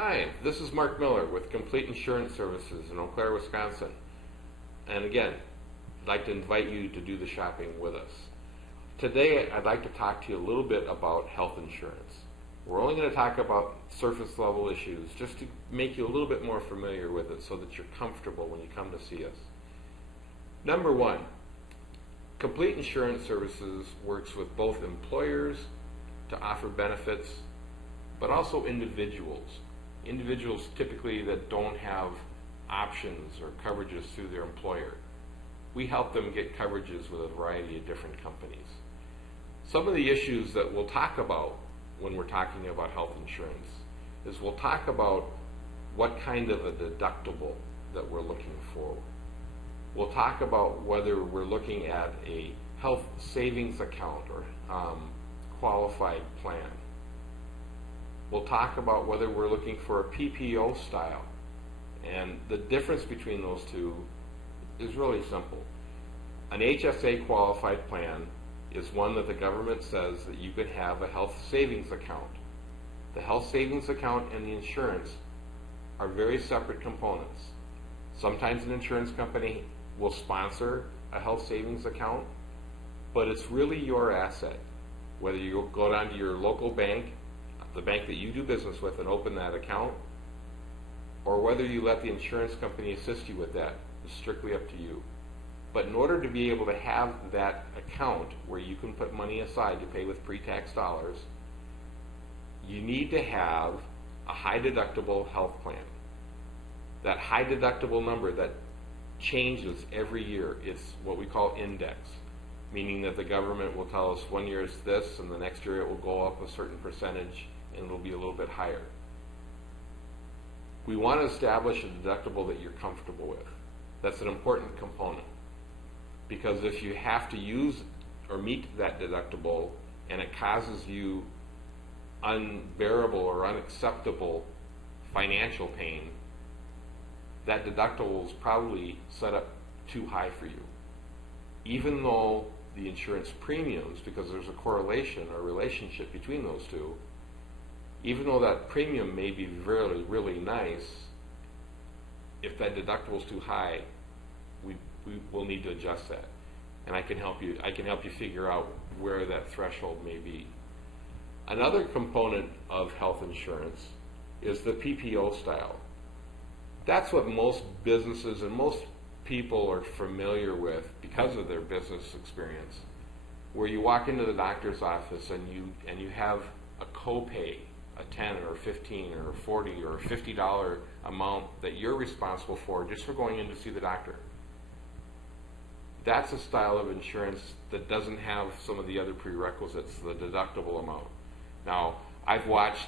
Hi, this is Mark Miller with Complete Insurance Services in Eau Claire, Wisconsin. And again, I'd like to invite you to do the shopping with us. Today, I'd like to talk to you a little bit about health insurance. We're only going to talk about surface level issues just to make you a little bit more familiar with it so that you're comfortable when you come to see us. Number one, Complete Insurance Services works with both employers to offer benefits, but also individuals. Individuals typically that don't have options or coverages through their employer. We help them get coverages with a variety of different companies. Some of the issues that we'll talk about when we're talking about health insurance is we'll talk about what kind of a deductible that we're looking for. We'll talk about whether we're looking at a health savings account or qualified plan. We'll talk about whether we're looking for a PPO style. And the difference between those two is really simple. An HSA qualified plan is one that the government says that you could have a health savings account. The health savings account and the insurance are very separate components. Sometimes an insurance company will sponsor a health savings account, but it's really your asset. Whether you go down to your local bank, the bank that you do business with, and open that account, or whether you let the insurance company assist you with that is strictly up to you. But in order to be able to have that account where you can put money aside to pay with pre-tax dollars, you need to have a high deductible health plan. That high deductible number that changes every year, it's what we call index, meaning that the government will tell us one year it's this and the next year it will go up a certain percentage and it'll be a little bit higher. We want to establish a deductible that you're comfortable with. That's an important component, because if you have to use or meet that deductible and it causes you unbearable or unacceptable financial pain, that deductible is probably set up too high for you. Even though the insurance premiums, because there's a correlation or relationship between those two, even though that premium may be really, really nice, if that deductible is too high, we will need to adjust that. And I can help you figure out where that threshold may be. Another component of health insurance is the PPO style. That's what most businesses and most people are familiar with because of their business experience, where you walk into the doctor's office and you have a copay, a $10 or $15 or $40 or $50 amount that you're responsible for just for going in to see the doctor. That's a style of insurance that doesn't have some of the other prerequisites, the deductible amount. Now, I've watched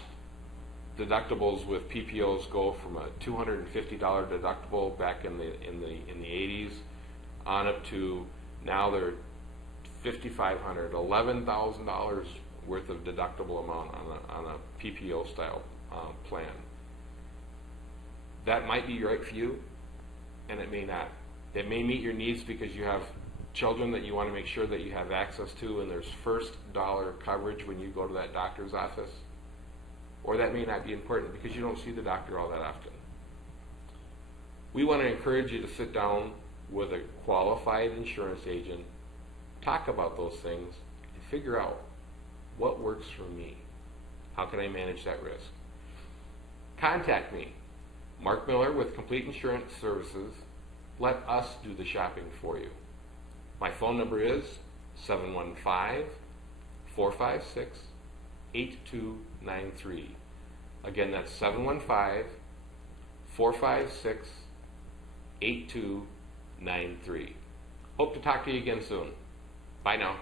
deductibles with PPOs go from a $250 deductible back in the 80s on up to now they're $5,500, $11,000 worth of deductible amount on a PPO style plan. That might be right for you, and it may not. It may meet your needs because you have children that you want to make sure that you have access to, and there's first dollar coverage when you go to that doctor's office. Or that may not be important because you don't see the doctor all that often. We want to encourage you to sit down with a qualified insurance agent, talk about those things, and figure out what works for me. How can I manage that risk? Contact me, Mark Miller with Complete Insurance Services. Let us do the shopping for you. My phone number is 715-456-8293. Again, that's 715-456-8293. Hope to talk to you again soon. Bye now.